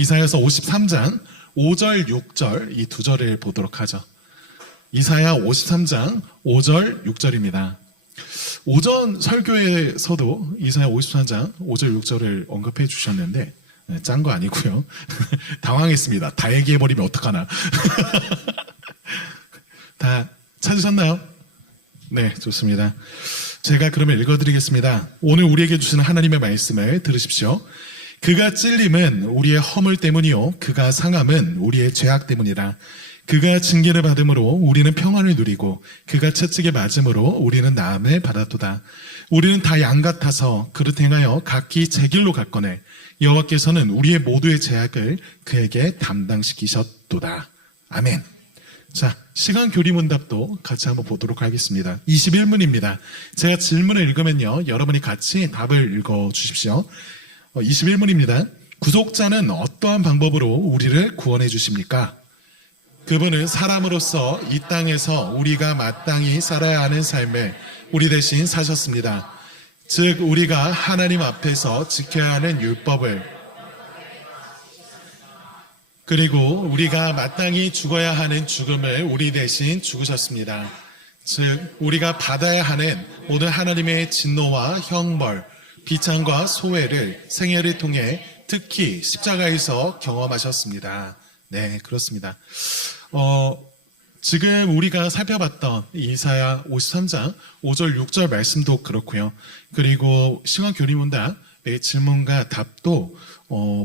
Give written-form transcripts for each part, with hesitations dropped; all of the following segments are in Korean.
이사야서 53장 5절, 6절 이 두 절을 보도록 하죠. 이사야 53장 5절, 6절입니다. 오전 설교에서도 이사야 53장 5절, 6절을 언급해 주셨는데 짠 거 아니고요. 당황했습니다. 다 얘기해버리면 어떡하나. 다 찾으셨나요? 네, 좋습니다. 제가 그러면 읽어드리겠습니다. 오늘 우리에게 주시는 하나님의 말씀을 들으십시오. 그가 찔림은 우리의 허물 때문이요 그가 상함은 우리의 죄악 때문이라. 그가 징계를 받음으로 우리는 평안을 누리고 그가 채찍에 맞음으로 우리는 나음을 받았도다. 우리는 다 양 같아서 그릇 행하여 각기 제 길로 갔거늘 여호와께서는 우리의 모두의 죄악을 그에게 담당시키셨도다. 아멘. 자, 시간 교리문답도 같이 한번 보도록 하겠습니다. 21문입니다. 제가 질문을 읽으면요 여러분이 같이 답을 읽어주십시오. 21문입니다. 구속자는 어떠한 방법으로 우리를 구원해 주십니까? 그분은 사람으로서 이 땅에서 우리가 마땅히 살아야 하는 삶을 우리 대신 사셨습니다. 즉 우리가 하나님 앞에서 지켜야 하는 율법을, 그리고 우리가 마땅히 죽어야 하는 죽음을 우리 대신 죽으셨습니다. 즉 우리가 받아야 하는 모든 하나님의 진노와 형벌, 비창과 소외를 생애를 통해 특히 십자가에서 경험하셨습니다. 네, 그렇습니다. 지금 우리가 살펴봤던 이사야 53장 5절 6절 말씀도 그렇고요. 그리고 시간 교리문답의 질문과 답도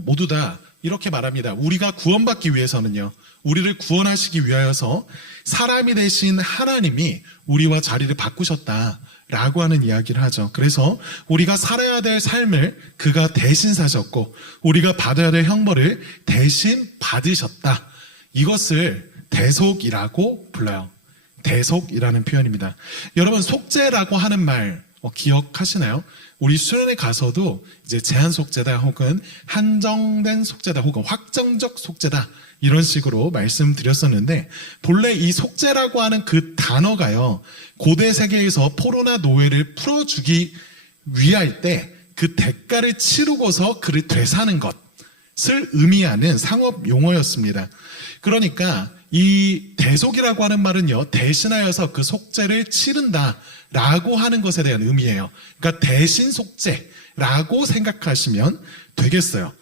모두 다 이렇게 말합니다. 우리가 구원받기 위해서는요, 우리를 구원하시기 위하여서 사람이 되신 하나님이 우리와 자리를 바꾸셨다라고 하는 이야기를 하죠. 그래서 우리가 살아야 될 삶을 그가 대신 사셨고 우리가 받아야 될 형벌을 대신 받으셨다. 이것을 대속이라고 불러요. 대속이라는 표현입니다. 여러분, 속죄라고 하는 말 기억하시나요? 우리 수련회 가서도 이제 제한 속죄다 혹은 한정된 속죄다 혹은 확정적 속죄다 이런 식으로 말씀드렸었는데, 본래 이 속죄라고 하는 그 단어가요 고대 세계에서 포로나 노예를 풀어주기 위할 때 그 대가를 치르고서 그를 되사는 것을 의미하는 상업 용어였습니다. 그러니까 이 대속이라고 하는 말은요 대신하여서 그 속죄를 치른다라고 하는 것에 대한 의미예요. 그러니까 대신 속죄라고 생각하시면 되겠어요.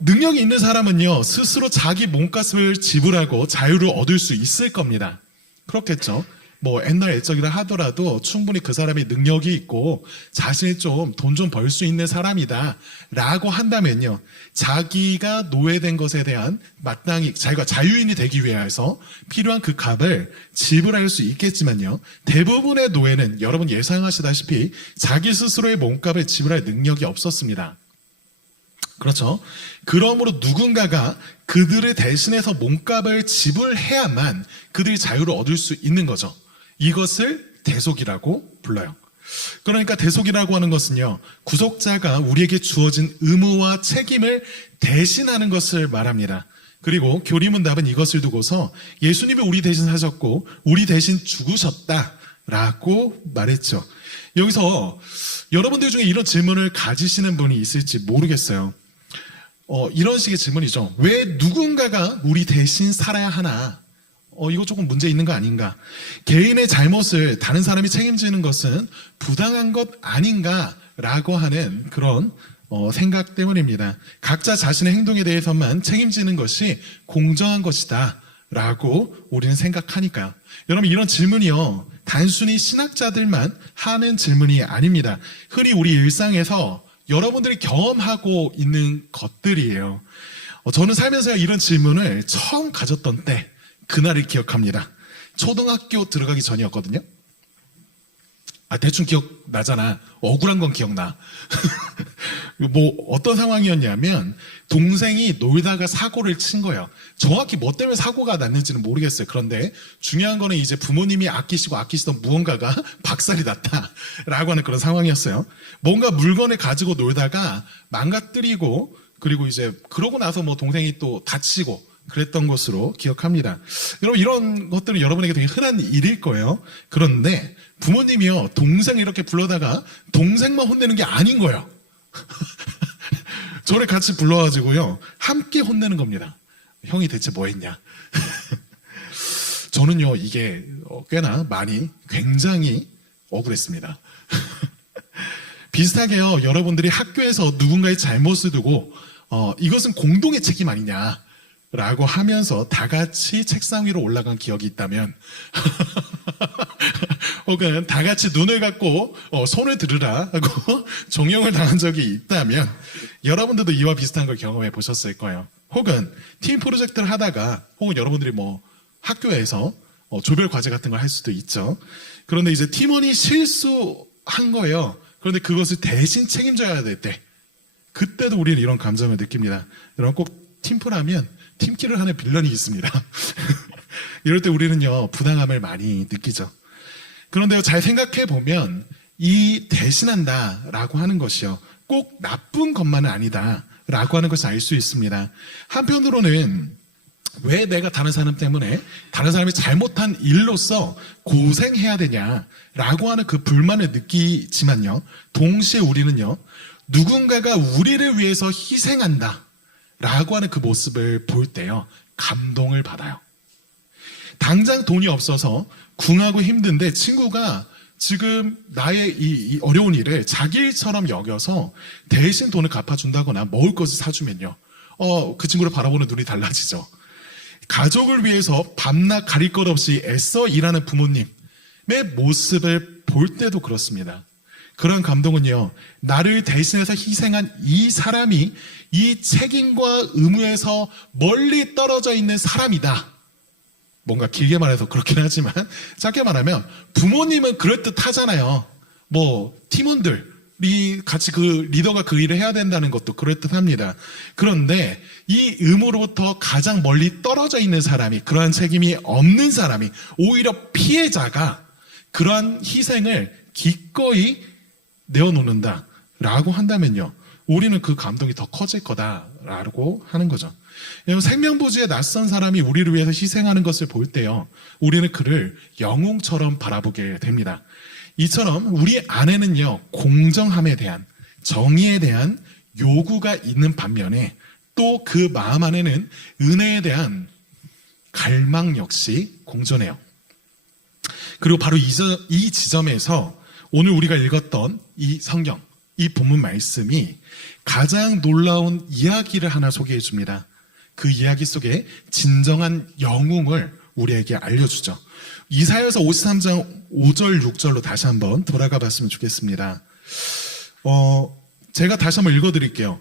능력이 있는 사람은요 스스로 자기 몸값을 지불하고 자유를 얻을 수 있을 겁니다. 그렇겠죠. 뭐 옛날 옛적이라 하더라도 충분히 그 사람이 능력이 있고 자신이 좀 돈 좀 벌 수 있는 사람이다 라고 한다면요, 자기가 노예된 것에 대한 마땅히 자기가 자유인이 되기 위해서 필요한 그 값을 지불할 수 있겠지만요, 대부분의 노예는 여러분 예상하시다시피 자기 스스로의 몸값을 지불할 능력이 없었습니다. 그렇죠. 그러므로 누군가가 그들을 대신해서 몸값을 지불해야만 그들이 자유를 얻을 수 있는 거죠. 이것을 대속이라고 불러요. 그러니까 대속이라고 하는 것은요, 구속자가 우리에게 주어진 의무와 책임을 대신하는 것을 말합니다. 그리고 교리문답은 이것을 두고서 예수님이 우리 대신 사셨고 우리 대신 죽으셨다라고 말했죠. 여기서 여러분들 중에 이런 질문을 가지시는 분이 있을지 모르겠어요. 이런 식의 질문이죠. 왜 누군가가 우리 대신 살아야 하나? 이거 조금 문제 있는 거 아닌가? 개인의 잘못을 다른 사람이 책임지는 것은 부당한 것 아닌가라고 하는 그런 생각 때문입니다. 각자 자신의 행동에 대해서만 책임지는 것이 공정한 것이다 라고 우리는 생각하니까요. 여러분, 이런 질문이요 단순히 신학자들만 하는 질문이 아닙니다. 흔히 우리 일상에서 여러분들이 경험하고 있는 것들이에요. 저는 살면서 이런 질문을 처음 가졌던 때 그날을 기억합니다. 초등학교 들어가기 전이었거든요. 대충 기억나잖아. 억울한 건 기억나. 뭐 어떤 상황이었냐면 동생이 놀다가 사고를 친 거예요. 정확히 뭐 때문에 사고가 났는지는 모르겠어요. 그런데 중요한 거는 이제 부모님이 아끼시던 무언가가 박살이 났다라고 하는 그런 상황이었어요. 뭔가 물건을 가지고 놀다가 망가뜨리고, 그리고 이제 그러고 나서 뭐 동생이 또 다치고 그랬던 것으로 기억합니다. 여러분, 이런 것들은 여러분에게 되게 흔한 일일 거예요. 그런데 부모님이요 동생 이렇게 불러다가 동생만 혼내는 게 아닌 거예요. 저를 같이 불러가지고요, 함께 혼내는 겁니다. 형이 대체 뭐 했냐? 저는요, 이게 꽤나 많이 굉장히 억울했습니다. 비슷하게요, 여러분들이 학교에서 누군가의 잘못을 두고 이것은 공동의 책임 아니냐 라고 하면서 다 같이 책상 위로 올라간 기억이 있다면 혹은 다 같이 눈을 감고 손을 들으라 하고 종용을 당한 적이 있다면 여러분들도 이와 비슷한 걸 경험해 보셨을 거예요. 혹은 팀 프로젝트를 하다가 혹은 여러분들이 뭐 학교에서 조별 과제 같은 걸 할 수도 있죠. 그런데 이제 팀원이 실수한 거예요. 그런데 그것을 대신 책임져야 될 때, 그때도 우리는 이런 감정을 느낍니다. 여러분, 꼭 팀플하면 팀킬을 하는 빌런이 있습니다. 이럴 때 우리는요, 부당함을 많이 느끼죠. 그런데요, 잘 생각해 보면 이 대신한다 라고 하는 것이요, 꼭 나쁜 것만은 아니다 라고 하는 것을 알 수 있습니다. 한편으로는 왜 내가 다른 사람 때문에 다른 사람이 잘못한 일로서 고생해야 되냐라고 하는 그 불만을 느끼지만요, 동시에 우리는요, 누군가가 우리를 위해서 희생한다 라고 하는 그 모습을 볼 때요, 감동을 받아요. 당장 돈이 없어서 궁하고 힘든데 친구가 지금 나의 이 어려운 일을 자기 일처럼 여겨서 대신 돈을 갚아준다거나 먹을 것을 사주면요, 그 친구를 바라보는 눈이 달라지죠. 가족을 위해서 밤낮 가릴 것 없이 애써 일하는 부모님의 모습을 볼 때도 그렇습니다. 그런 감동은요, 나를 대신해서 희생한 이 사람이 이 책임과 의무에서 멀리 떨어져 있는 사람이다. 뭔가 길게 말해서 그렇긴 하지만 짧게 말하면 부모님은 그럴듯 하잖아요. 뭐 팀원들이 같이 그 리더가 그 일을 해야 된다는 것도 그럴듯 합니다. 그런데 이 의무로부터 가장 멀리 떨어져 있는 사람이, 그러한 책임이 없는 사람이, 오히려 피해자가 그러한 희생을 기꺼이 내어놓는다 라고 한다면요, 우리는 그 감동이 더 커질 거다라고 하는 거죠. 생명부지에 낯선 사람이 우리를 위해서 희생하는 것을 볼 때요, 우리는 그를 영웅처럼 바라보게 됩니다. 이처럼 우리 안에는요, 공정함에 대한, 정의에 대한 요구가 있는 반면에 또 그 마음 안에는 은혜에 대한 갈망 역시 공존해요. 그리고 바로 이 지점에서 오늘 우리가 읽었던 이 성경, 이 본문 말씀이 가장 놀라운 이야기를 하나 소개해 줍니다. 그 이야기 속에 진정한 영웅을 우리에게 알려주죠. 이사야서 53장 5절 6절로 다시 한번 돌아가 봤으면 좋겠습니다. 제가 다시 한번 읽어드릴게요.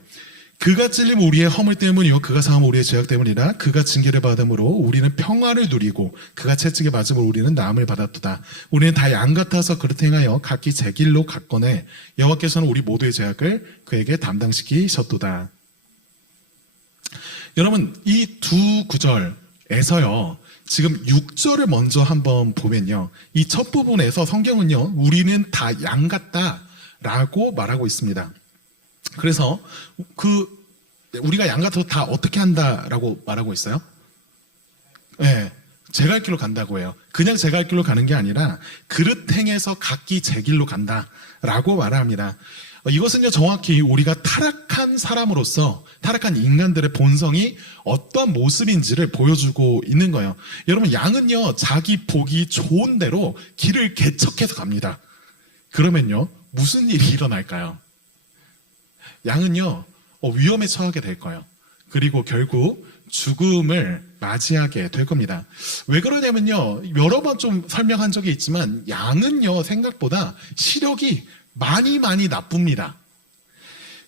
그가 찔림 우리의 허물 때문이요 그가 상함 우리의 죄악 때문이라. 그가 징계를 받음으로 우리는 평화를 누리고 그가 채찍에 맞음으로 우리는 나음을 받았도다. 우리는 다 양 같아서 그릇 행하여 각기 제 길로 갔거늘 여호와께서는 우리 모두의 죄악을 그에게 담당시키셨도다. 여러분, 이 두 구절에서요, 지금 6절을 먼저 한번 보면요, 이 첫 부분에서 성경은요, 우리는 다 양 같다라고 말하고 있습니다. 그래서 우리가 양 같아서 다 어떻게 한다라고 말하고 있어요? 네, 제 갈 길로 간다고 해요. 그냥 제 갈 길로 가는 게 아니라 그릇 행해서 각기 제 길로 간다라고 말합니다. 이것은요, 정확히 우리가 타락한 사람으로서, 타락한 인간들의 본성이 어떠한 모습인지를 보여주고 있는 거예요. 여러분, 양은요, 자기 보기 좋은 대로 길을 개척해서 갑니다. 그러면요, 무슨 일이 일어날까요? 양은요, 위험에 처하게 될 거예요. 그리고 결국 죽음을 맞이하게 될 겁니다. 왜 그러냐면요, 여러 번 좀 설명한 적이 있지만 양은요, 생각보다 시력이 많이 나쁩니다.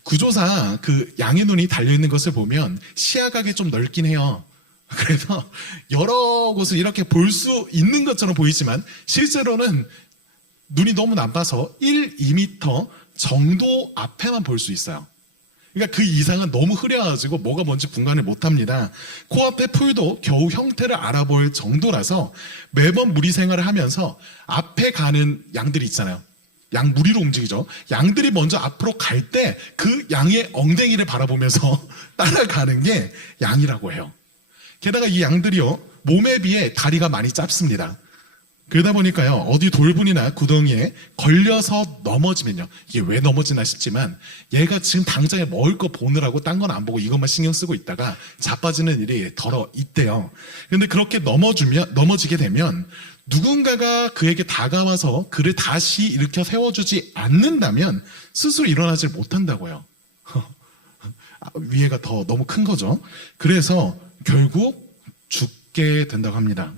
구조상 그 양의 눈이 달려있는 것을 보면 시야각이 좀 넓긴 해요. 그래서 여러 곳을 이렇게 볼 수 있는 것처럼 보이지만 실제로는 눈이 너무 나빠서 1, 2m 정도 앞에만 볼 수 있어요. 그러니까 그 이상은 너무 흐려가지고 뭐가 뭔지 분간을 못합니다. 코앞의 풀도 겨우 형태를 알아볼 정도라서 매번 무리 생활을 하면서 앞에 가는 양들이 있잖아요. 양 무리로 움직이죠. 양들이 먼저 앞으로 갈 때 그 양의 엉덩이를 바라보면서 따라가는 게 양이라고 해요. 게다가 이 양들이요, 몸에 비해 다리가 많이 짧습니다. 그러다 보니까요, 어디 돌분이나 구덩이에 걸려서 넘어지면요, 이게 왜 넘어지나 싶지만, 얘가 지금 당장에 먹을 거 보느라고 딴 건 안 보고 이것만 신경 쓰고 있다가 자빠지는 일이 덜어 있대요. 근데 그렇게 넘어지게 되면, 누군가가 그에게 다가와서 그를 다시 일으켜 세워주지 않는다면, 스스로 일어나질 못한다고요. 위해가 더 너무 큰 거죠. 그래서 결국 죽게 된다고 합니다.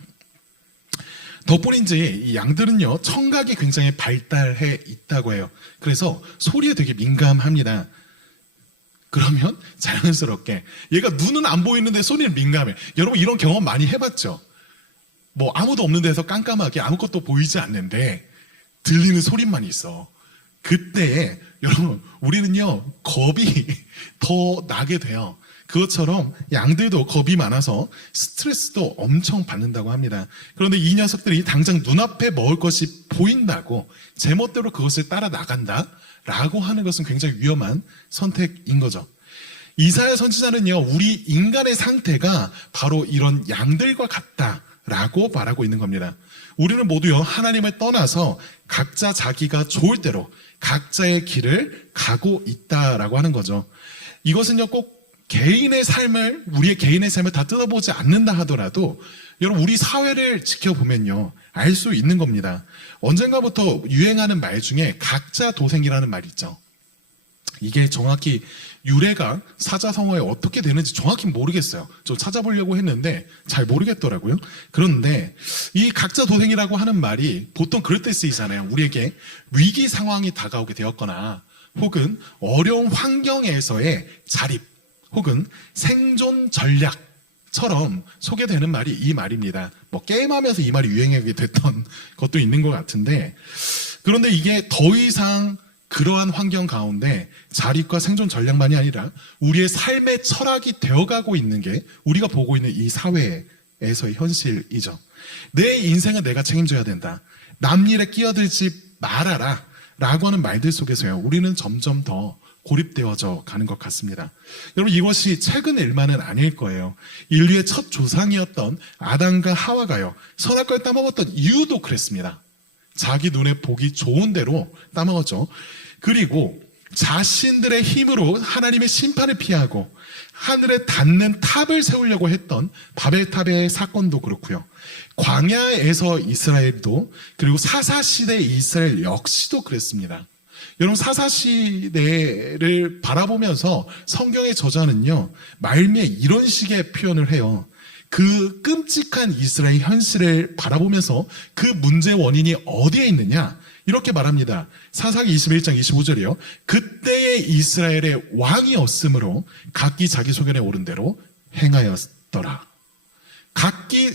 덕분인지 이 양들은요, 청각이 굉장히 발달해 있다고 해요. 그래서 소리에 되게 민감합니다. 그러면 자연스럽게 얘가 눈은 안 보이는데 소리는 민감해. 여러분 이런 경험 많이 해봤죠? 뭐 아무도 없는 데서 깜깜하게 아무것도 보이지 않는데 들리는 소리만 있어. 그때 여러분 우리는요, 겁이 더 나게 돼요. 그것처럼 양들도 겁이 많아서 스트레스도 엄청 받는다고 합니다. 그런데 이 녀석들이 당장 눈앞에 먹을 것이 보인다고 제멋대로 그것을 따라 나간다라고 하는 것은 굉장히 위험한 선택인 거죠. 이사야 선지자는요, 우리 인간의 상태가 바로 이런 양들과 같다라고 말하고 있는 겁니다. 우리는 모두요, 하나님을 떠나서 각자 자기가 좋을 대로 각자의 길을 가고 있다라고 하는 거죠. 이것은요, 꼭 우리의 개인의 삶을 다 뜯어보지 않는다 하더라도 여러분 우리 사회를 지켜보면요, 알 수 있는 겁니다. 언젠가부터 유행하는 말 중에 각자 도생이라는 말이 있죠. 이게 정확히 유래가 사자성어에 어떻게 되는지 정확히 모르겠어요. 좀 찾아보려고 했는데 잘 모르겠더라고요. 그런데 이 각자 도생이라고 하는 말이 보통 그럴 때 쓰이잖아요. 우리에게 위기 상황이 다가오게 되었거나 혹은 어려운 환경에서의 자립 혹은 생존 전략처럼 소개되는 말이 이 말입니다. 뭐 게임하면서 이 말이 유행하게 됐던 것도 있는 것 같은데, 그런데 이게 더 이상 그러한 환경 가운데 자립과 생존 전략만이 아니라 우리의 삶의 철학이 되어가고 있는 게 우리가 보고 있는 이 사회에서의 현실이죠. 내 인생은 내가 책임져야 된다. 남 일에 끼어들지 말아라 라고 하는 말들 속에서요, 우리는 점점 더 고립되어져 가는 것 같습니다. 여러분 이것이 최근 일만은 아닐 거예요. 인류의 첫 조상이었던 아담과 하와가요, 선악과를 따먹었던 이유도 그랬습니다. 자기 눈에 보기 좋은 대로 따먹었죠. 그리고 자신들의 힘으로 하나님의 심판을 피하고 하늘에 닿는 탑을 세우려고 했던 바벨탑의 사건도 그렇고요. 광야에서 이스라엘도, 그리고 사사시대의 이스라엘 역시도 그랬습니다. 여러분 사사시대를 바라보면서 성경의 저자는요, 말미에 이런 식의 표현을 해요. 그 끔찍한 이스라엘 현실을 바라보면서 그 문제의 원인이 어디에 있느냐 이렇게 말합니다. 사사기 21장 25절이요. 그때의 이스라엘의 왕이 없으므로 각기 자기 소견에 오른 대로 행하였더라. 각기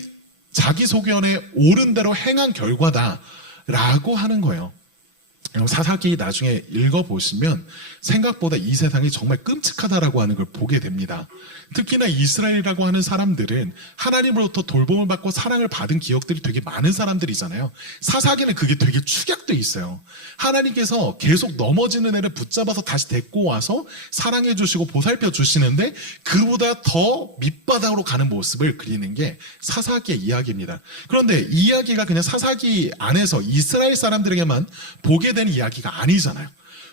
자기 소견에 오른 대로 행한 결과다라고 하는 거예요. 사사기 나중에 읽어보시면 생각보다 이 세상이 정말 끔찍하다라고 하는 걸 보게 됩니다. 특히나 이스라엘이라고 하는 사람들은 하나님으로부터 돌봄을 받고 사랑을 받은 기억들이 되게 많은 사람들이잖아요. 사사기는 그게 되게 축약돼 있어요. 하나님께서 계속 넘어지는 애를 붙잡아서 다시 데리고 와서 사랑해 주시고 보살펴 주시는데 그보다 더 밑바닥으로 가는 모습을 그리는 게 사사기의 이야기입니다. 그런데 이 이야기가 그냥 사사기 안에서 이스라엘 사람들에게만 보게 된 이야기가 아니잖아요.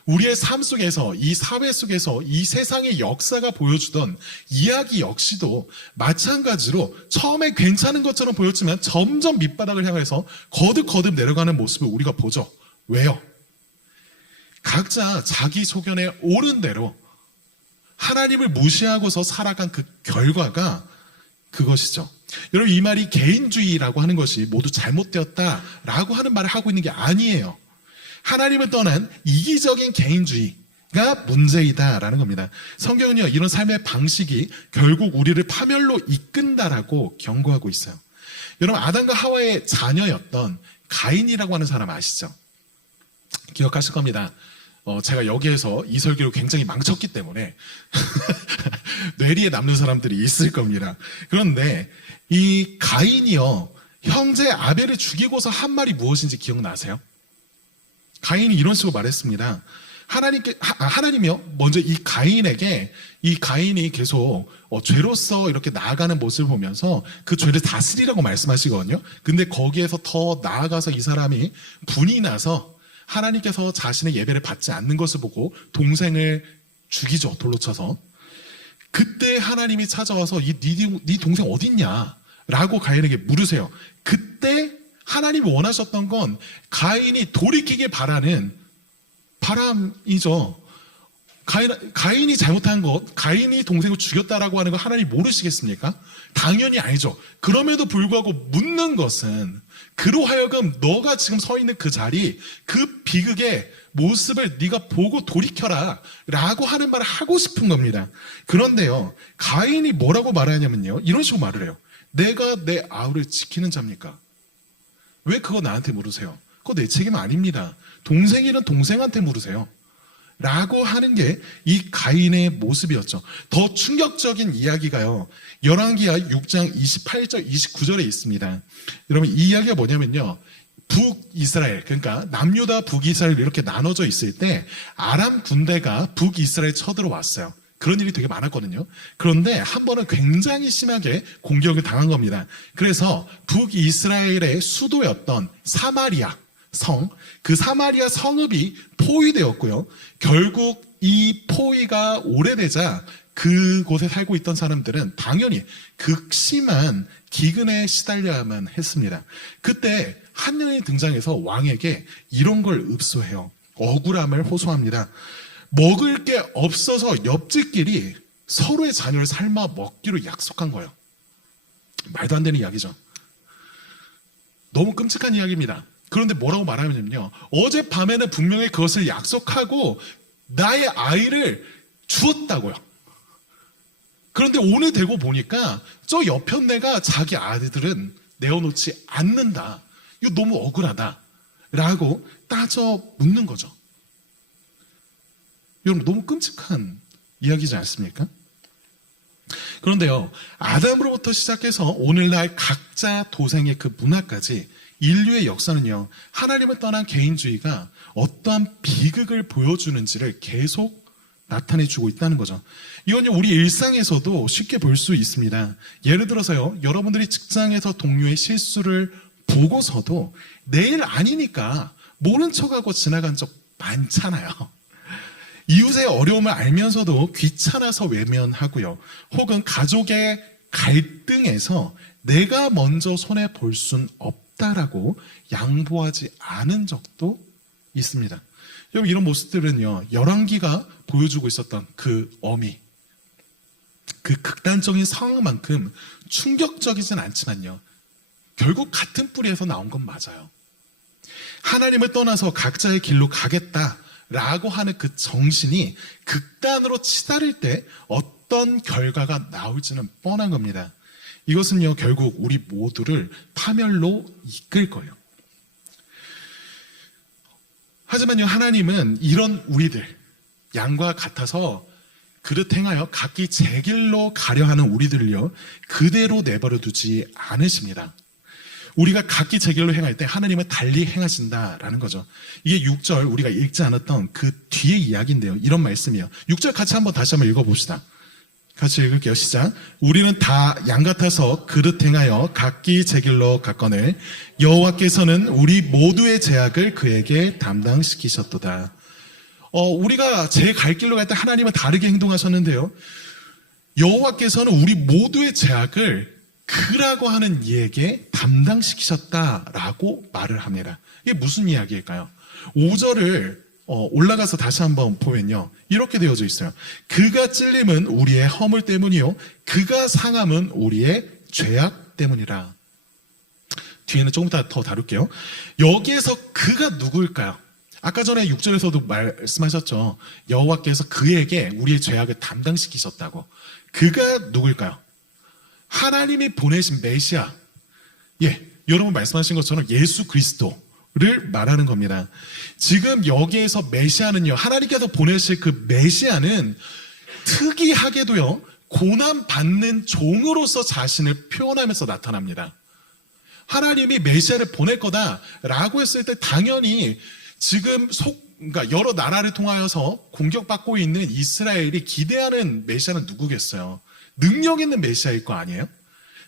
우리의 삶 속에서, 이 사회 속에서 이 세상의 역사가 보여주던 이야기 역시도 마찬가지로 처음에 괜찮은 것처럼 보였지만 점점 밑바닥을 향해서 거듭거듭 내려가는 모습을 우리가 보죠. 왜요? 각자 자기 소견에 옳은 대로 하나님을 무시하고서 살아간 그 결과가 그것이죠. 여러분 이 말이 개인주의라고 하는 것이 모두 잘못되었다라고 하는 말을 하고 있는 게 아니에요. 하나님을 떠난 이기적인 개인주의가 문제이다라는 겁니다. 성경은요, 이런 삶의 방식이 결국 우리를 파멸로 이끈다라고 경고하고 있어요. 여러분 아담과 하와의 자녀였던 가인이라고 하는 사람 아시죠? 기억하실 겁니다. 제가 여기에서 이 설교를 굉장히 망쳤기 때문에 뇌리에 남는 사람들이 있을 겁니다. 그런데 이 가인이요, 형제 아벨을 죽이고서 한 말이 무엇인지 기억나세요? 가인이 이런 식으로 말했습니다. 하나님이요 먼저 이 가인이 계속 죄로서 이렇게 나아가는 모습을 보면서 그 죄를 다스리라고 말씀하시거든요. 근데 거기에서 더 나아가서 이 사람이 분이 나서 하나님께서 자신의 예배를 받지 않는 것을 보고 동생을 죽이죠, 돌로 쳐서. 그때 하나님이 찾아와서 네 동생 어딨냐? 라고 가인에게 물으세요. 그때 하나님이 원하셨던 건 가인이 돌이키길 바라는 바람이죠. 가인이 잘못한 것, 가인이 동생을 죽였다라고 하는 거 하나님 모르시겠습니까? 당연히 알죠. 그럼에도 불구하고 묻는 것은 그로 하여금 너가 지금 서 있는 그 자리, 그 비극의 모습을 네가 보고 돌이켜라 라고 하는 말을 하고 싶은 겁니다. 그런데요, 가인이 뭐라고 말하냐면요, 이런 식으로 말을 해요. 내가 내 아우를 지키는 자입니까? 왜 그거 나한테 물으세요? 그거 내 책임 아닙니다. 동생이란 동생한테 물으세요. 라고 하는 게 이 가인의 모습이었죠. 더 충격적인 이야기가요, 열왕기하 6장 28절 29절에 있습니다. 여러분, 이 이야기가 뭐냐면요, 북이스라엘, 그러니까 남유다 북이스라엘 이렇게 나눠져 있을 때 아람 군대가 북이스라엘 쳐들어왔어요. 그런 일이 되게 많았거든요. 그런데 한 번은 굉장히 심하게 공격을 당한 겁니다. 그래서 북이스라엘의 수도였던 사마리아 성, 그 사마리아 성읍이 포위되었고요. 결국 이 포위가 오래되자 그곳에 살고 있던 사람들은 당연히 극심한 기근에 시달려야만 했습니다. 그때 한 여인이 등장해서 왕에게 이런 걸 읍소해요. 억울함을 호소합니다. 먹을 게 없어서 옆집끼리 서로의 자녀를 삶아 먹기로 약속한 거예요. 말도 안 되는 이야기죠. 너무 끔찍한 이야기입니다. 그런데 뭐라고 말하냐면요, 어젯밤에는 분명히 그것을 약속하고 나의 아이를 주었다고요. 그런데 오늘 되고 보니까 저 옆편네가 자기 아이들은 내어놓지 않는다. 이거 너무 억울하다 라고 따져 묻는 거죠. 여러분, 너무 끔찍한 이야기지 않습니까? 그런데요, 아담으로부터 시작해서 오늘날 각자 도생의 그 문화까지 인류의 역사는요, 하나님을 떠난 개인주의가 어떠한 비극을 보여주는지를 계속 나타내주고 있다는 거죠. 이건 우리 일상에서도 쉽게 볼 수 있습니다. 예를 들어서요, 여러분들이 직장에서 동료의 실수를 보고서도 내일 아니니까 모른 척하고 지나간 적 많잖아요. 이웃의 어려움을 알면서도 귀찮아서 외면하고요. 혹은 가족의 갈등에서 내가 먼저 손해볼 순 없다라고 양보하지 않은 적도 있습니다. 여러분, 이런 모습들은요, 열왕기가 보여주고 있었던 그 어미, 그 극단적인 상황만큼 충격적이진 않지만요, 결국 같은 뿌리에서 나온 건 맞아요. 하나님을 떠나서 각자의 길로 가겠다라고 하는 그 정신이 극단으로 치달을 때 어떤 결과가 나올지는 뻔한 겁니다. 이것은요, 결국 우리 모두를 파멸로 이끌 거예요. 하지만요, 하나님은 이런 우리들, 양과 같아서 그릇 행하여 각기 제 길로 가려 하는 우리들을요, 그대로 내버려 두지 않으십니다. 우리가 각기 제 길로 행할 때 하나님은 달리 행하신다라는 거죠. 이게 6절 우리가 읽지 않았던 그 뒤의 이야기인데요. 이런 말씀이에요. 6절 같이 다시 한번 읽어봅시다. 같이 읽을게요. 시작. 우리는 다 양 같아서 그릇 행하여 각기 제 길로 갔거늘 여호와께서는 우리 모두의 죄악을 그에게 담당시키셨도다. 우리가 제 갈 길로 갈 때 하나님은 다르게 행동하셨는데요, 여호와께서는 우리 모두의 죄악을 그라고 하는 이에게 담당시키셨다라고 말을 합니다. 이게 무슨 이야기일까요? 5절을 올라가서 다시 한번 보면요, 이렇게 되어져 있어요. 그가 찔림은 우리의 허물 때문이요, 그가 상함은 우리의 죄악 때문이라. 뒤에는 조금 더 다룰게요. 여기에서 그가 누구일까요? 아까 전에 6절에서도 말씀하셨죠. 여호와께서 그에게 우리의 죄악을 담당시키셨다고. 그가 누구일까요? 하나님이 보내신 메시아, 여러분 말씀하신 것처럼 예수 그리스도를 말하는 겁니다. 지금 여기에서 메시아는요, 하나님께서 보내실 그 메시아는 특이하게도요, 고난받는 종으로서 자신을 표현하면서 나타납니다. 하나님이 메시아를 보낼 거다라고 했을 때 당연히 지금 그러니까 여러 나라를 통하여서 공격받고 있는 이스라엘이 기대하는 메시아는 누구겠어요? 능력 있는 메시아일 거 아니에요?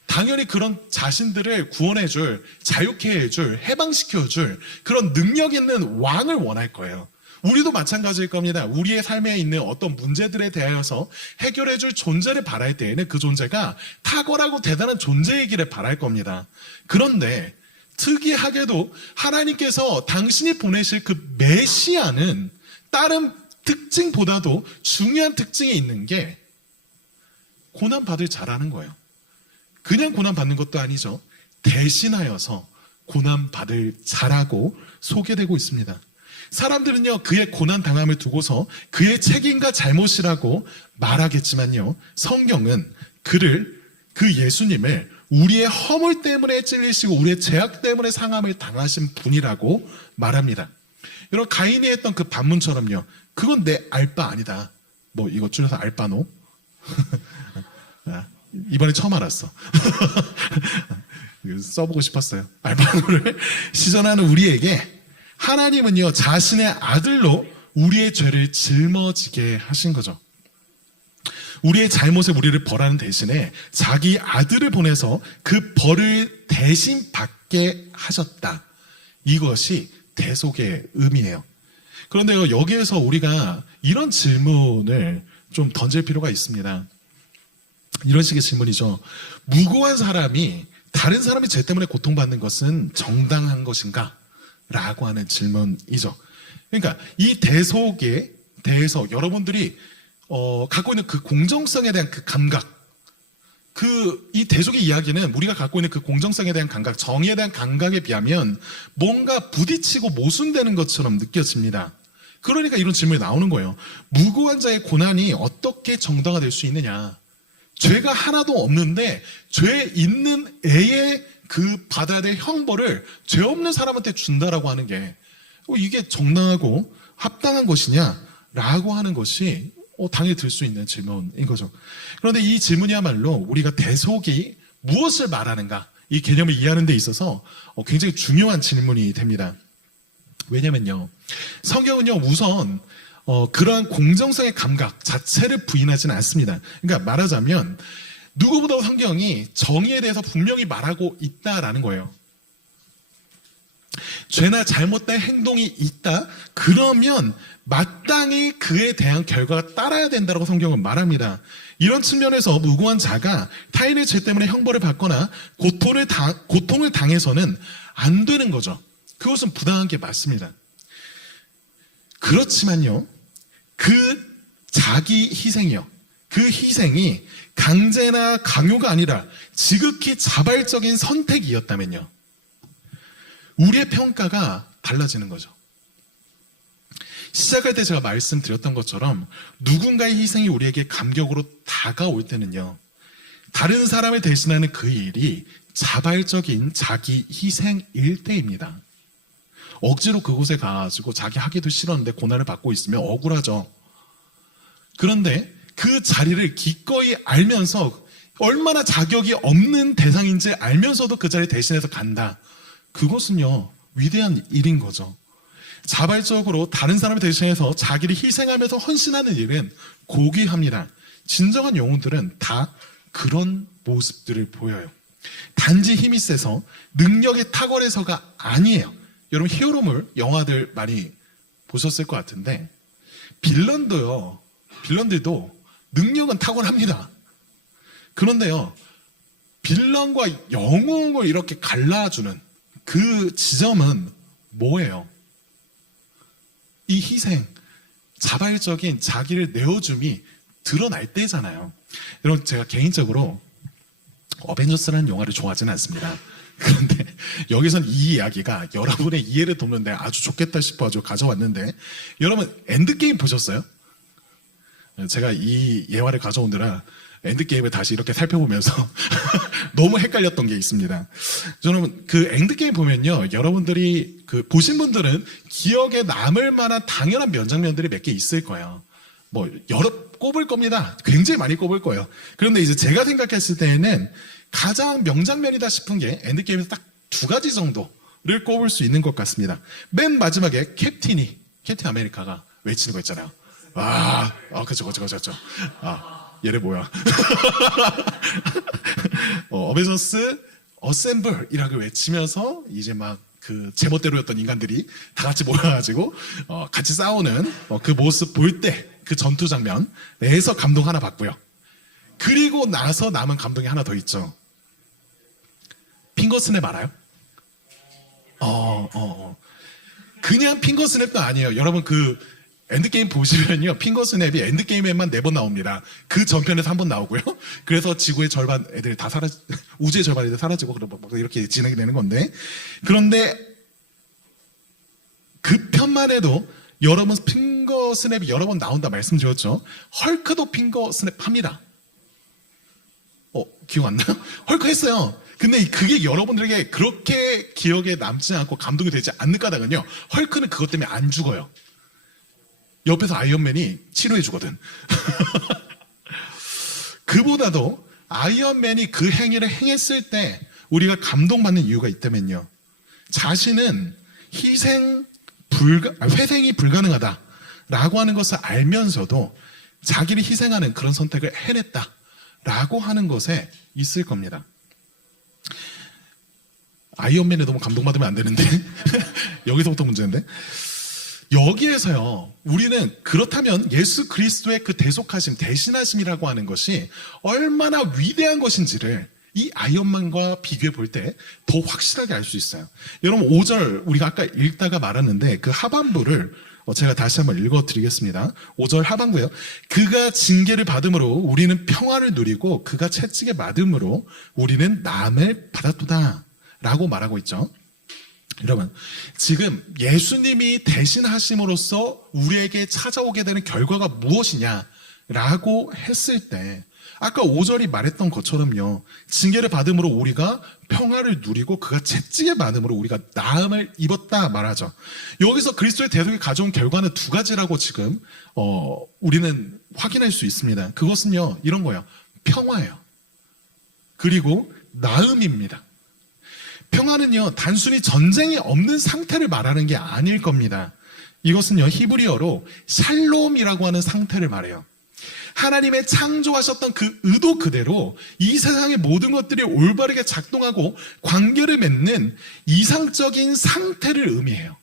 당연히 그런 자신들을 구원해줄, 자유케 해줄, 해방시켜줄 그런 능력 있는 왕을 원할 거예요. 우리도 마찬가지일 겁니다. 우리의 삶에 있는 어떤 문제들에 대하여서 해결해줄 존재를 바랄 때에는 그 존재가 탁월하고 대단한 존재이기를 바랄 겁니다. 그런데 특이하게도 하나님께서 당신이 보내실 그 메시아는 다른 특징보다도 중요한 특징이 있는 게 고난받을 자라는 거예요. 그냥 고난받는 것도 아니죠. 대신하여서 고난받을 자라고 소개되고 있습니다. 사람들은요, 그의 고난당함을 두고서 그의 책임과 잘못이라고 말하겠지만요, 성경은 그 예수님을 우리의 허물 때문에 찔리시고 우리의 죄악 때문에 상함을 당하신 분이라고 말합니다. 여러분, 가인이 했던 그 반문처럼요, 그건 내 알바 아니다. 뭐 이거 줄여서 알바노? 이번에 처음 알았어. 써보고 싶었어요. 알바노를 시전하는 우리에게 하나님은요, 자신의 아들로 우리의 죄를 짊어지게 하신 거죠. 우리의 잘못에 우리를 벌하는 대신에 자기 아들을 보내서 그 벌을 대신 받게 하셨다. 이것이 대속의 의미예요. 그런데요, 여기에서 우리가 이런 질문을 좀 던질 필요가 있습니다. 이런 식의 질문이죠. 무고한 사람이 다른 사람의 죄 때문에 고통받는 것은 정당한 것인가? 라고 하는 질문이죠. 그러니까 이 대속에 대해서 여러분들이 갖고 있는 그 공정성에 대한 그 감각, 이 대속의 이야기는 우리가 갖고 있는 그 공정성에 대한 감각, 정의에 대한 감각에 비하면 뭔가 부딪히고 모순되는 것처럼 느껴집니다. 그러니까 이런 질문이 나오는 거예요. 무고한 자의 고난이 어떻게 정당화될 수 있느냐? 죄가 하나도 없는데 죄 있는 애의 그 받아야 될 형벌을 죄 없는 사람한테 준다라고 하는 게 이게 정당하고 합당한 것이냐라고 하는 것이 당연히 들 수 있는 질문인 거죠. 그런데 이 질문이야말로 우리가 대속이 무엇을 말하는가, 이 개념을 이해하는 데 있어서 굉장히 중요한 질문이 됩니다. 왜냐면요, 성경은요, 우선 그러한 공정성의 감각 자체를 부인하지는 않습니다. 그러니까 말하자면 누구보다 성경이 정의에 대해서 분명히 말하고 있다라는 거예요. 죄나 잘못된 행동이 있다? 그러면 마땅히 그에 대한 결과가 따라야 된다고 성경은 말합니다. 이런 측면에서 무고한 자가 타인의 죄 때문에 형벌을 받거나 고통을 당해서는 안 되는 거죠. 그것은 부당한 게 맞습니다. 그렇지만요, 그 자기 희생이요, 그 희생이 강제나 강요가 아니라 지극히 자발적인 선택이었다면요, 우리의 평가가 달라지는 거죠. 시작할 때 제가 말씀드렸던 것처럼 누군가의 희생이 우리에게 감격으로 다가올 때는요, 다른 사람을 대신하는 그 일이 자발적인 자기 희생일 때입니다. 억지로 그곳에 가가지고 자기 하기도 싫었는데 고난을 받고 있으면 억울하죠. 그런데 그 자리를 기꺼이 알면서 얼마나 자격이 없는 대상인지 알면서도 그 자리를 대신해서 간다. 그것은요, 위대한 일인 거죠. 자발적으로 다른 사람을 대신해서 자기를 희생하면서 헌신하는 일은 고귀합니다. 진정한 영웅들은 다 그런 모습들을 보여요. 단지 힘이 세서 능력이 탁월해서가 아니에요. 여러분, 히어로물 영화들 많이 보셨을 것 같은데 빌런들도 능력은 탁월합니다. 그런데요, 빌런과 영웅을 이렇게 갈라주는 그 지점은 뭐예요? 이 희생, 자발적인 자기를 내어줌이 드러날 때잖아요. 여러분, 제가 개인적으로 어벤져스라는 영화를 좋아하지는 않습니다. 그런데 여기선 이 이야기가 여러분의 이해를 돕는데 아주 좋겠다 싶어가지고 가져왔는데, 여러분 엔드게임 보셨어요? 제가 이 예화를 가져오느라 엔드게임을 다시 이렇게 살펴보면서 너무 헷갈렸던 게 있습니다. 저는 그 엔드게임 보면요, 여러분들이 보신 분들은 기억에 남을 만한 당연한 명장면들이 몇 개 있을 거예요. 뭐 여러 꼽을 겁니다. 굉장히 많이 꼽을 거예요. 그런데 이제 제가 생각했을 때에는 가장 명장면이다 싶은 게 엔드게임에서 딱 2가지 정도를 꼽을 수 있는 것 같습니다. 맨 마지막에 캡틴이 캡틴 아메리카가 외치는 거 있잖아요. 그쵸. 얘네 뭐야. 어벤져스 어셈블이라고 외치면서 이제 막 그 제멋대로였던 인간들이 다 같이 모여가지고 같이 싸우는 그 모습 볼 때 그 전투 장면 내에서 감동 하나 받고요. 그리고 나서 남은 감동이 하나 더 있죠. 핑거스냅 알아요? 그냥 핑거스냅도 아니에요. 여러분 그 엔드게임 보시면요, 핑거스냅이 엔드게임에만 4번 나옵니다. 그 전편에서 한 번 나오고요. 그래서 지구의 절반 애들이 다 우주의 절반 애들 사라지고 이렇게 진행이 되는 건데, 그런데 그 편만 해도 여러분 핑거스냅이 여러 번 나온다 말씀드렸죠. 헐크도 핑거스냅 합니다. 기억 안 나요? 헐크 했어요. 근데 그게 여러분들에게 그렇게 기억에 남지 않고 감동이 되지 않는 까닭은요, 헐크는 그것 때문에 안 죽어요. 옆에서 아이언맨이 치료해 주거든. 그보다도 아이언맨이 그 행위를 행했을 때 우리가 감동받는 이유가 있다면요, 자신은 회생이 불가능하다라고 하는 것을 알면서도 자기를 희생하는 그런 선택을 해냈다라고 하는 것에 있을 겁니다. 아이언맨에 너무 감동받으면 안 되는데 여기서부터 문제인데, 여기에서요, 우리는 그렇다면 예수 그리스도의 그 대속하심, 대신하심이라고 하는 것이 얼마나 위대한 것인지를 이 아이언맨과 비교해 볼 때 더 확실하게 알 수 있어요. 여러분 5절 우리가 아까 읽다가 말았는데 그 하반부를 제가 다시 한번 읽어드리겠습니다. 5절 하반부요. 그가 징계를 받음으로 우리는 평화를 누리고 그가 채찍에 맞음으로 우리는 나음을 받았도다 라고 말하고 있죠. 여러분, 지금 예수님이 대신하심으로써 우리에게 찾아오게 되는 결과가 무엇이냐라고 했을 때, 아까 5절이 말했던 것처럼요, 징계를 받음으로 우리가 평화를 누리고 그가 채찍에 맞음으로 우리가 나음을 입었다 말하죠. 여기서 그리스도의 대속이 가져온 결과는 2가지라고 지금 우리는 확인할 수 있습니다. 그것은요, 이런 거예요. 평화예요. 그리고 나음입니다. 평화는요, 단순히 전쟁이 없는 상태를 말하는 게 아닐 겁니다. 이것은요, 히브리어로 샬롬이라고 하는 상태를 말해요. 하나님의 창조하셨던 그 의도 그대로 이 세상의 모든 것들이 올바르게 작동하고 관계를 맺는 이상적인 상태를 의미해요.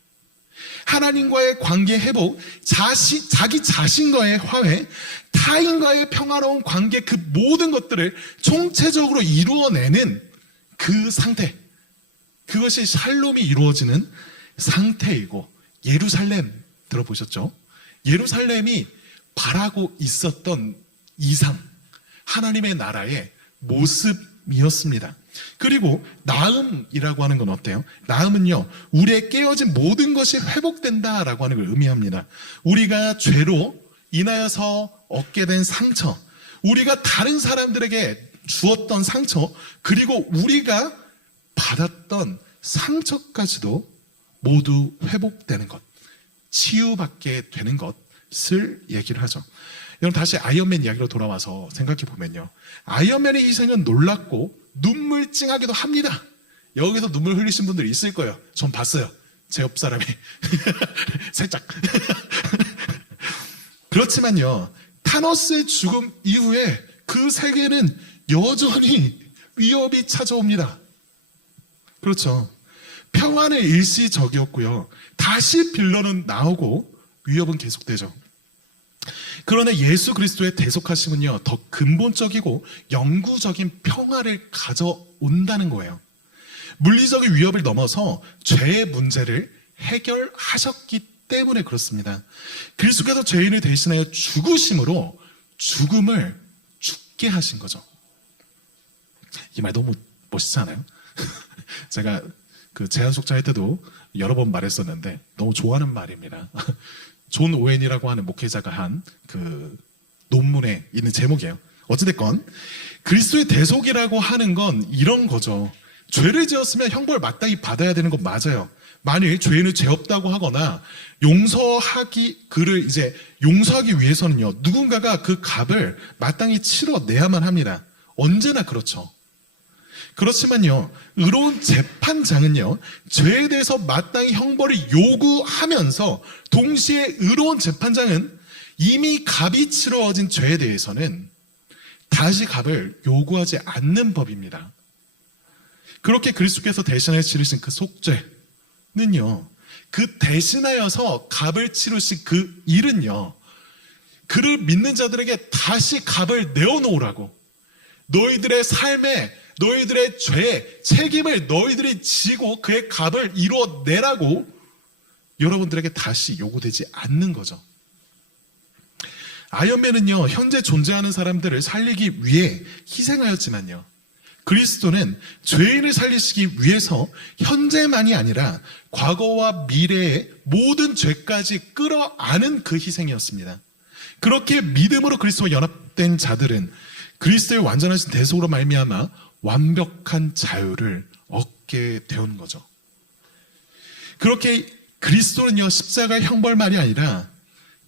하나님과의 관계 회복, 자기 자신과의 화해, 타인과의 평화로운 관계, 그 모든 것들을 총체적으로 이루어내는 그 상태, 그것이 샬롬이 이루어지는 상태이고, 예루살렘 들어보셨죠? 예루살렘이 바라고 있었던 이상, 하나님의 나라의 모습이었습니다. 그리고 나음이라고 하는 건 어때요? 나음은요, 우리의 깨어진 모든 것이 회복된다라고 하는 걸 의미합니다. 우리가 죄로 인하여서 얻게 된 상처, 우리가 다른 사람들에게 주었던 상처, 그리고 우리가 받았던 상처까지도 모두 회복되는 것, 치유받게 되는 것을 얘기를 하죠. 여러분, 다시 아이언맨 이야기로 돌아와서 생각해 보면요, 아이언맨의 희생은 놀랍고 눈물 찡하기도 합니다. 여기서 눈물 흘리신 분들이 있을 거예요. 전 봤어요. 제 옆 사람이 살짝. 그렇지만요, 타노스의 죽음 이후에 그 세계는 여전히 위협이 찾아옵니다. 그렇죠. 평화는 일시적이었고요, 다시 빌런은 나오고 위협은 계속되죠. 그러나 예수 그리스도의 대속하심은요, 더 근본적이고 영구적인 평화를 가져온다는 거예요. 물리적인 위협을 넘어서 죄의 문제를 해결하셨기 때문에 그렇습니다. 그리스도께서 죄인을 대신하여 죽으심으로 죽음을 죽게 하신 거죠. 이 말 너무 멋있지 않아요? 제가 그 제한속자 할 때도 여러 번 말했었는데 너무 좋아하는 말입니다. 존 오웬이라고 하는 목회자가 한 그 논문에 있는 제목이에요. 어찌됐건 그리스도의 대속이라고 하는 건 이런 거죠. 죄를 지었으면 형벌 마땅히 받아야 되는 건 맞아요. 만일 죄인을 죄 없다고 하거나 그를 이제 용서하기 위해서는요, 누군가가 그 값을 마땅히 치러내야만 합니다. 언제나 그렇죠. 그렇지만요, 의로운 재판장은요, 죄에 대해서 마땅히 형벌을 요구하면서 동시에 의로운 재판장은 이미 값이 치러진 죄에 대해서는 다시 값을 요구하지 않는 법입니다. 그렇게 그리스도께서 대신하여 치르신 그 속죄는요, 그 대신하여서 값을 치르신 그 일은요, 그를 믿는 자들에게 다시 값을 내어놓으라고, 너희들의 삶에 너희들의 죄, 책임을 너희들이 지고 그의 값을 이루어내라고 여러분들에게 다시 요구되지 않는 거죠. 아이언맨은요, 현재 존재하는 사람들을 살리기 위해 희생하였지만요, 그리스도는 죄인을 살리시기 위해서 현재만이 아니라 과거와 미래의 모든 죄까지 끌어안은 그 희생이었습니다. 그렇게 믿음으로 그리스도와 연합된 자들은 그리스도의 완전하신 대속으로 말미암아 완벽한 자유를 얻게 되는 거죠. 그렇게 그리스도는요, 십자가의 형벌만이 아니라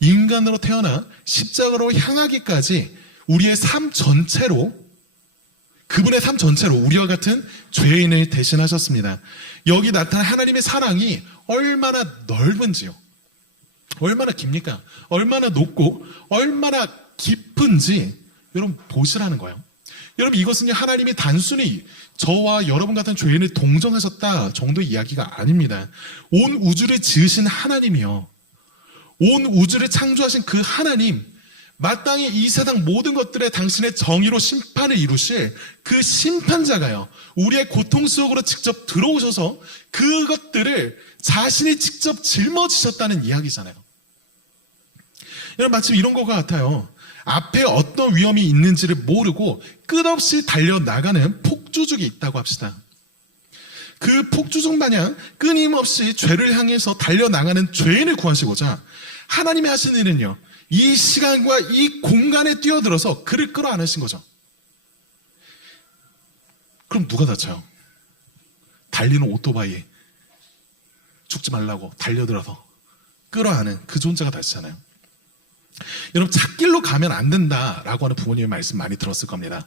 인간으로 태어나 십자가로 향하기까지 우리의 삶 전체로, 그분의 삶 전체로 우리와 같은 죄인을 대신하셨습니다. 여기 나타난 하나님의 사랑이 얼마나 넓은지요, 얼마나 깁니까? 얼마나 높고 얼마나 깊은지 여러분 보시라는 거예요. 여러분, 이것은 하나님이 단순히 저와 여러분 같은 죄인을 동정하셨다 정도의 이야기가 아닙니다. 온 우주를 지으신 하나님이요, 온 우주를 창조하신 그 하나님, 마땅히 이 세상 모든 것들에 당신의 정의로 심판을 이루실 그 심판자가요, 우리의 고통 속으로 직접 들어오셔서 그것들을 자신이 직접 짊어지셨다는 이야기잖아요. 여러분, 마침 이런 것과 같아요. 앞에 어떤 위험이 있는지를 모르고 끝없이 달려나가는 폭주족이 있다고 합시다. 그 폭주족 마냥 끊임없이 죄를 향해서 달려나가는 죄인을 구하시고자 하나님이 하신 일은요, 이 시간과 이 공간에 뛰어들어서 그를 끌어안으신 거죠. 그럼 누가 다쳐요? 달리는 오토바이에 죽지 말라고 달려들어서 끌어안은 그 존재가 다치잖아요. 여러분, 찻길로 가면 안 된다라고 하는 부모님의 말씀 많이 들었을 겁니다.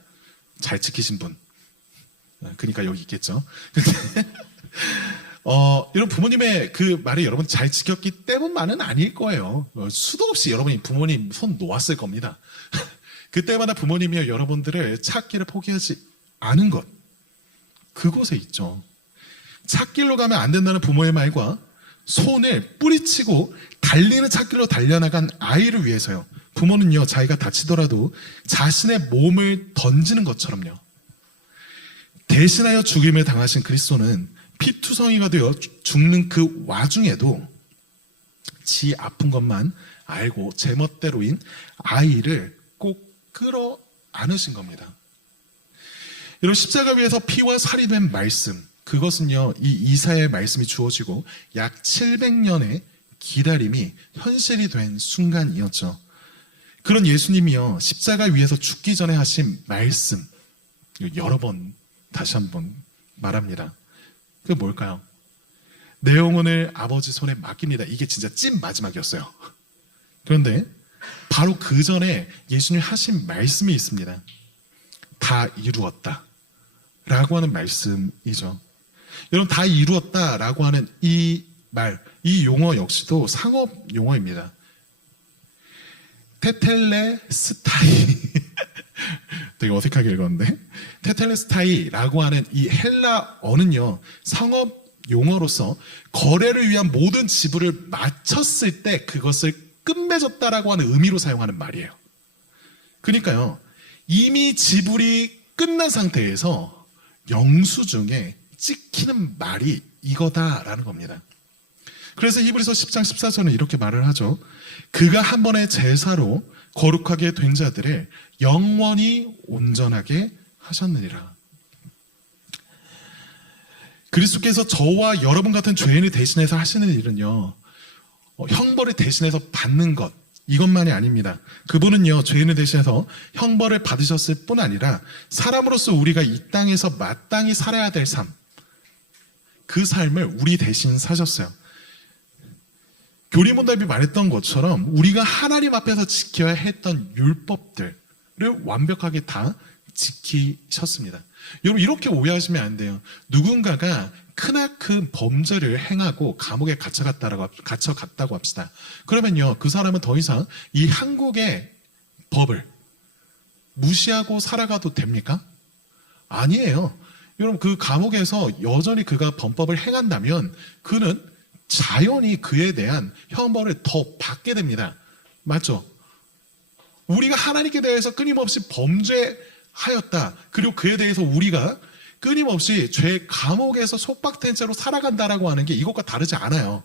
잘 지키신 분. 그러니까 여기 있겠죠. 여러분, 부모님의 그 말이 여러분 잘 지켰기 때문만은 아닐 거예요. 수도 없이 여러분이 부모님 손 놓았을 겁니다. 그때마다 부모님이 여러분들을 찻길을 포기하지 않은 것, 그곳에 있죠. 찻길로 가면 안 된다는 부모의 말과 손을 뿌리치고 달리는 찻길로 달려나간 아이를 위해서요, 부모는요, 자기가 다치더라도 자신의 몸을 던지는 것처럼요, 대신하여 죽임을 당하신 그리스도는 피투성이가 되어 죽는 그 와중에도 지 아픈 것만 알고 제멋대로인 아이를 꼭 끌어 안으신 겁니다. 여러분, 십자가 위에서 피와 살이 된 말씀, 그것은요, 이 이사야의 말씀이 주어지고 약 700년의 기다림이 현실이 된 순간이었죠. 그런 예수님이요, 십자가 위에서 죽기 전에 하신 말씀, 여러 번 다시 한번 말합니다. 그게 뭘까요? 내 영혼을 아버지 손에 맡깁니다. 이게 진짜 찐 마지막이었어요. 그런데 바로 그 전에 예수님이 하신 말씀이 있습니다. 다 이루었다 라고 하는 말씀이죠. 여러분, 다 이루었다라고 하는 이 말, 이 용어 역시도 상업 용어입니다. 테텔레스타이 되게 어색하게 읽었는데, 테텔레스타이라고 하는 이 헬라어는요, 상업 용어로서 거래를 위한 모든 지불을 마쳤을 때 그것을 끝맺었다라고 하는 의미로 사용하는 말이에요. 그러니까요, 이미 지불이 끝난 상태에서 영수증에 찍히는 말이 이거다라는 겁니다. 그래서 히브리서 10장 14절은 이렇게 말을 하죠. 그가 한 번의 제사로 거룩하게 된 자들을 영원히 온전하게 하셨느니라. 그리스도께서 저와 여러분 같은 죄인을 대신해서 하시는 일은요, 형벌을 대신해서 받는 것, 이것만이 아닙니다. 그분은요, 죄인을 대신해서 형벌을 받으셨을 뿐 아니라 사람으로서 우리가 이 땅에서 마땅히 살아야 될 삶, 그 삶을 우리 대신 사셨어요. 교리문답이 말했던 것처럼 우리가 하나님 앞에서 지켜야 했던 율법들을 완벽하게 다 지키셨습니다. 여러분 이렇게 오해하시면 안 돼요. 누군가가 크나큰 범죄를 행하고 감옥에 갇혀갔다고 합시다. 그러면요 그 사람은 더 이상 이 한국의 법을 무시하고 살아가도 됩니까? 아니에요. 여러분 그 감옥에서 여전히 그가 범법을 행한다면 그는 자연히 그에 대한 형벌을 더 받게 됩니다. 맞죠? 우리가 하나님께 대해서 끊임없이 범죄하였다. 그리고 그에 대해서 우리가 끊임없이 죄의 감옥에서 속박된 채로 살아간다라고 하는 게 이것과 다르지 않아요.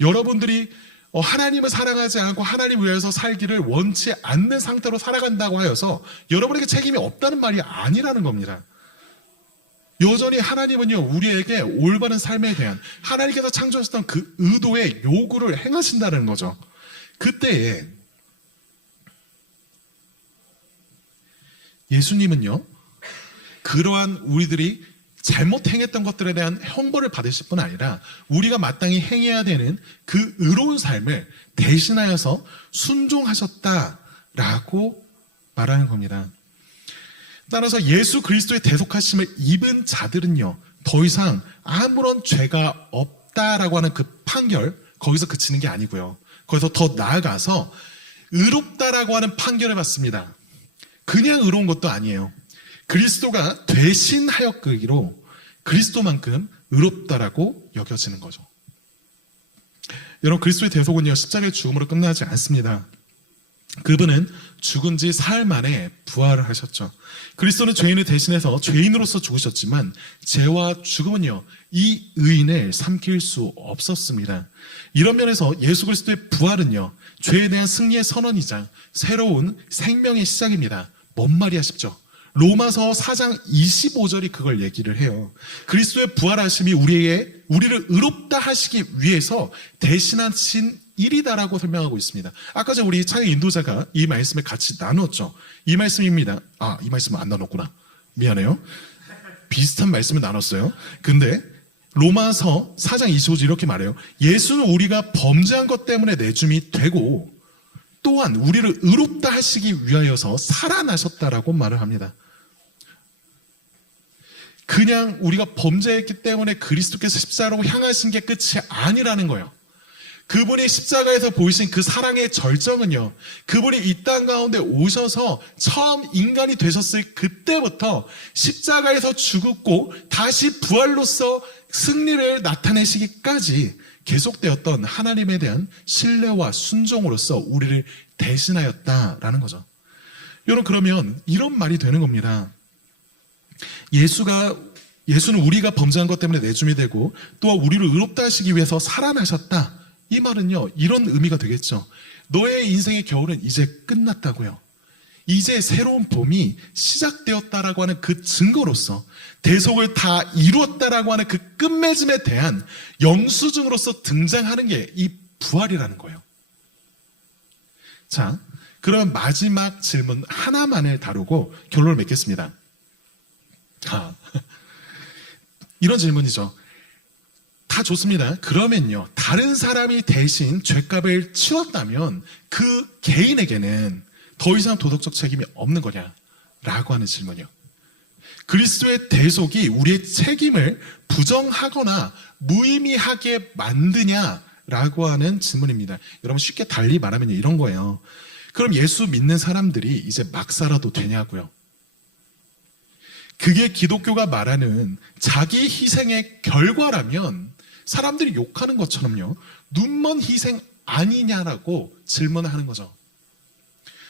여러분들이 하나님을 사랑하지 않고 하나님 위해서 살기를 원치 않는 상태로 살아간다고 하여서 여러분에게 책임이 없다는 말이 아니라는 겁니다. 여전히 하나님은요 우리에게 올바른 삶에 대한 하나님께서 창조하셨던 그 의도의 요구를 행하신다는 거죠. 그때에 예수님은요 그러한 우리들이 잘못 행했던 것들에 대한 형벌을 받으실 뿐 아니라 우리가 마땅히 행해야 되는 그 의로운 삶을 대신하여서 순종하셨다라고 말하는 겁니다. 따라서 예수 그리스도의 대속하심을 입은 자들은요 더 이상 아무런 죄가 없다라고 하는 그 판결 거기서 그치는 게 아니고요. 거기서 더 나아가서 의롭다라고 하는 판결을 받습니다. 그냥 의로운 것도 아니에요. 그리스도가 대신하였기로 그리스도만큼 의롭다라고 여겨지는 거죠. 여러분 그리스도의 대속은요 십자가의 죽음으로 끝나지 않습니다. 그분은 죽은 지 사흘 만에 부활을 하셨죠. 그리스도는 죄인을 대신해서 죄인으로서 죽으셨지만 죄와 죽음은요 이 의인을 삼킬 수 없었습니다. 이런 면에서 예수 그리스도의 부활은요 죄에 대한 승리의 선언이자 새로운 생명의 시작입니다. 뭔 말이야 싶죠? 로마서 4장 25절이 그걸 얘기를 해요. 그리스도의 부활하심이 우리를 의롭다 하시기 위해서 대신하신 일이다라고 설명하고 있습니다. 아까 전에 우리 찬양 인도자가 이 말씀을 같이 나눴죠. 이 말씀입니다. 이 말씀은 안 나눴구나. 미안해요. 비슷한 말씀을 나눴어요. 근데 로마서 4장 25절 이렇게 말해요. 예수는 우리가 범죄한 것 때문에 내줌이 되고 또한 우리를 의롭다 하시기 위하여서 살아나셨다라고 말을 합니다. 그냥 우리가 범죄했기 때문에 그리스도께서 십자가로 향하신 게 끝이 아니라는 거예요. 그분이 십자가에서 보이신 그 사랑의 절정은요, 그분이 이 땅 가운데 오셔서 처음 인간이 되셨을 그때부터 십자가에서 죽었고 다시 부활로서 승리를 나타내시기까지 계속되었던 하나님에 대한 신뢰와 순종으로서 우리를 대신하였다라는 거죠. 여러분 그러면 이런 말이 되는 겁니다. 예수는 우리가 범죄한 것 때문에 내줌이 되고 또한 우리를 의롭다 하시기 위해서 살아나셨다. 이 말은요 이런 의미가 되겠죠. 너의 인생의 겨울은 이제 끝났다고요. 이제 새로운 봄이 시작되었다라고 하는 그 증거로서 대속을 다 이루었다라고 하는 그 끝맺음에 대한 영수증으로서 등장하는 게 이 부활이라는 거예요. 자, 그럼 마지막 질문 하나만을 다루고 결론을 맺겠습니다. 이런 질문이죠. 다 좋습니다. 그러면요, 다른 사람이 대신 죄값을 치웠다면 그 개인에게는 더 이상 도덕적 책임이 없는 거냐? 라고 하는 질문이요. 그리스도의 대속이 우리의 책임을 부정하거나 무의미하게 만드냐라고 하는 질문입니다. 여러분 쉽게 달리 말하면 이런 거예요. 그럼 예수 믿는 사람들이 이제 막 살아도 되냐고요? 그게 기독교가 말하는 자기 희생의 결과라면 사람들이 욕하는 것처럼요, 눈먼 희생 아니냐라고 질문을 하는 거죠.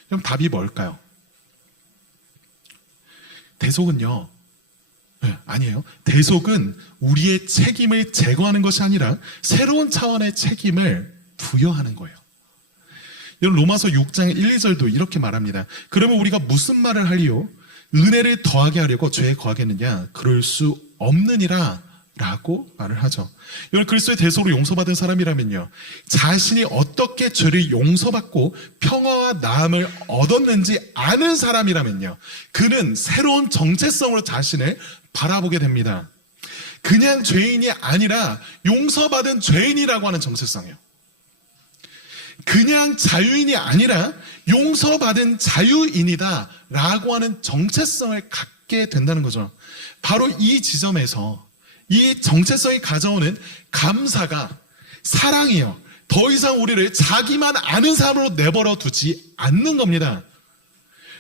그럼 답이 뭘까요? 대속은요, 아니에요. 대속은 우리의 책임을 제거하는 것이 아니라 새로운 차원의 책임을 부여하는 거예요. 여러분 로마서 6장 1, 2절도 이렇게 말합니다. 그러면 우리가 무슨 말을 하리요? 은혜를 더하게 하려고 죄에 거하겠느냐? 그럴 수 없느니라 라고 말을 하죠. 여러분 그리스도의 대속으로 용서받은 사람이라면요, 자신이 어떻게 죄를 용서받고 평화와 나음을 얻었는지 아는 사람이라면요, 그는 새로운 정체성으로 자신을 바라보게 됩니다. 그냥 죄인이 아니라 용서받은 죄인이라고 하는 정체성이에요. 그냥 자유인이 아니라 용서받은 자유인이다 라고 하는 정체성을 갖게 된다는 거죠. 바로 이 지점에서 이 정체성이 가져오는 감사가 사랑이요, 더 이상 우리를 자기만 아는 사람으로 내버려 두지 않는 겁니다.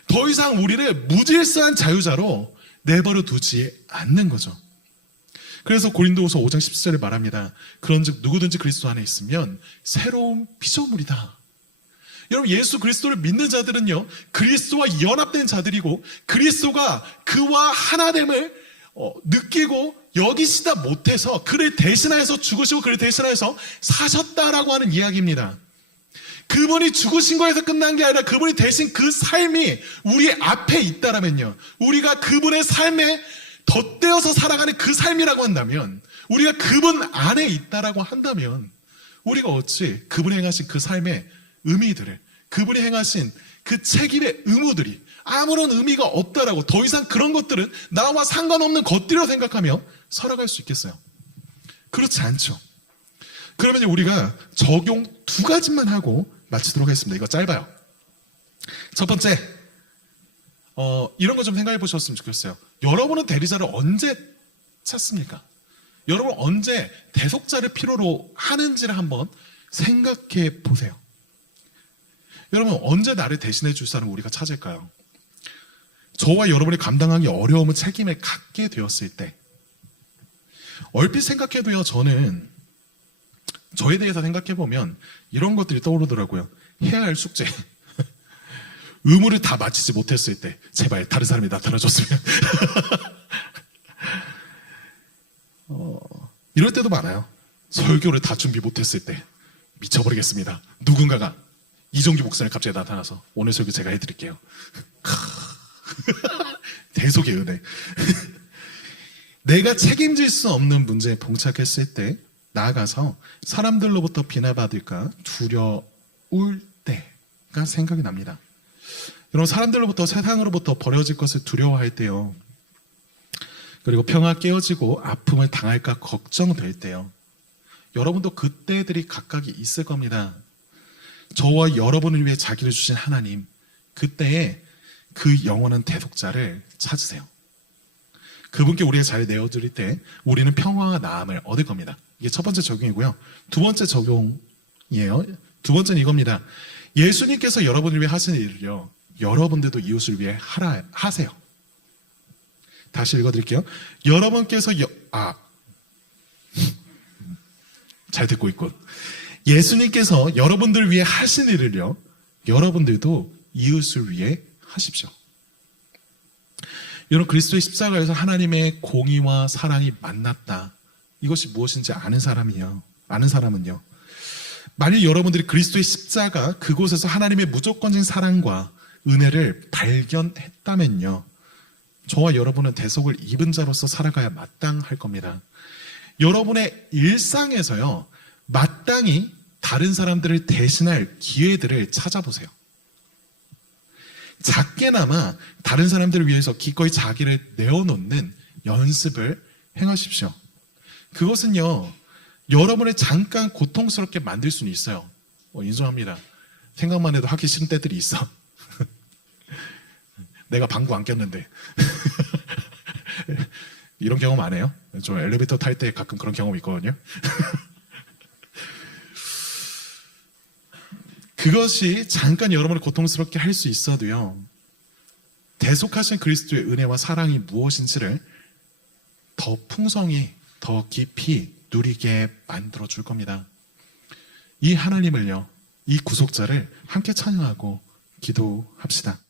더 이상 우리를 무질서한 자유자로 내버려 두지 않는 거죠. 그래서 고린도후서 5장 17절에 말합니다. 그런즉 누구든지 그리스도 안에 있으면 새로운 피조물이다. 여러분, 예수 그리스도를 믿는 자들은요, 그리스도와 연합된 자들이고 그리스도가 그와 하나됨을 느끼고 여기시다 못해서 그를 대신하여서 죽으시고 그를 대신하여서 사셨다라고 하는 이야기입니다. 그분이 죽으신 거에서 끝난 게 아니라 그분이 대신 그 삶이 우리 앞에 있다라면요, 우리가 그분의 삶에 덧대어서 살아가는 그 삶이라고 한다면, 우리가 그분 안에 있다라고 한다면, 우리가 어찌 그분이 행하신 그 삶의 의미들을, 그분이 행하신 그 책임의 의무들이 아무런 의미가 없다라고, 더 이상 그런 것들은 나와 상관없는 것들이라고 생각하며 살아갈 수 있겠어요? 그렇지 않죠. 그러면 우리가 적용 2가지만 하고 마치도록 하겠습니다. 이거 짧아요. 첫 번째, 이런 거 좀 생각해 보셨으면 좋겠어요. 여러분은 대리자를 언제 찾습니까? 여러분 언제 대속자를 필요로 하는지를 한번 생각해 보세요. 여러분, 언제 나를 대신해 줄 사람을 우리가 찾을까요? 저와 여러분이 감당하기 어려움을 책임을 갖게 되었을 때, 얼핏 생각해도요, 저는 저에 대해서 생각해 보면 이런 것들이 떠오르더라고요. 해야 할 숙제, 의무를 다 마치지 못했을 때 제발 다른 사람이 나타나줬으면 이럴 때도 많아요. 설교를 다 준비 못했을 때 미쳐버리겠습니다. 누군가가 이종규 목사님 갑자기 나타나서 오늘 설교 제가 해드릴게요. 대속의 은혜. 내가 책임질 수 없는 문제에 봉착했을 때, 나아가서 사람들로부터 비난받을까 두려울 때가 생각이 납니다. 여러분, 사람들로부터, 세상으로부터 버려질 것을 두려워할 때요, 그리고 평화 깨어지고 아픔을 당할까 걱정될 때요, 여러분도 그때들이 각각이 있을 겁니다. 저와 여러분을 위해 자기를 주신 하나님, 그때에 그 영원한 대속자를 찾으세요. 그분께 우리가 잘 내어드릴 때 우리는 평화와 나음을 얻을 겁니다. 이게 첫 번째 적용이고요. 2번째 적용이에요. 2번째는 이겁니다. 예수님께서 여러분을 위해 하신 일을요, 여러분들도 이웃을 위해 하세요. 다시 읽어드릴게요. 여러분께서 잘 듣고 있군. 예수님께서 여러분들을 위해 하신 일을요, 여러분들도 이웃을 위해 하십시오. 여러분, 그리스도의 십자가에서 하나님의 공의와 사랑이 만났다. 이것이 무엇인지 아는 사람은요, 만일 여러분들이 그리스도의 십자가, 그곳에서 하나님의 무조건적인 사랑과 은혜를 발견했다면요, 저와 여러분은 대속을 입은 자로서 살아가야 마땅할 겁니다. 여러분의 일상에서요, 마땅히 다른 사람들을 대신할 기회들을 찾아보세요. 작게나마 다른 사람들을 위해서 기꺼이 자기를 내어놓는 연습을 행하십시오. 그것은요, 여러분을 잠깐 고통스럽게 만들 수는 있어요. 인정합니다. 생각만 해도 하기 싫은 때들이 있어. 내가 방구 안 꼈는데. 이런 경험 안 해요? 저 엘리베이터 탈 때 가끔 그런 경험 있거든요. 그것이 잠깐 여러분을 고통스럽게 할 수 있어도요, 대속하신 그리스도의 은혜와 사랑이 무엇인지를 더 풍성히, 더 깊이 누리게 만들어 줄 겁니다. 이 하나님을요, 이 구속자를 함께 찬양하고 기도합시다.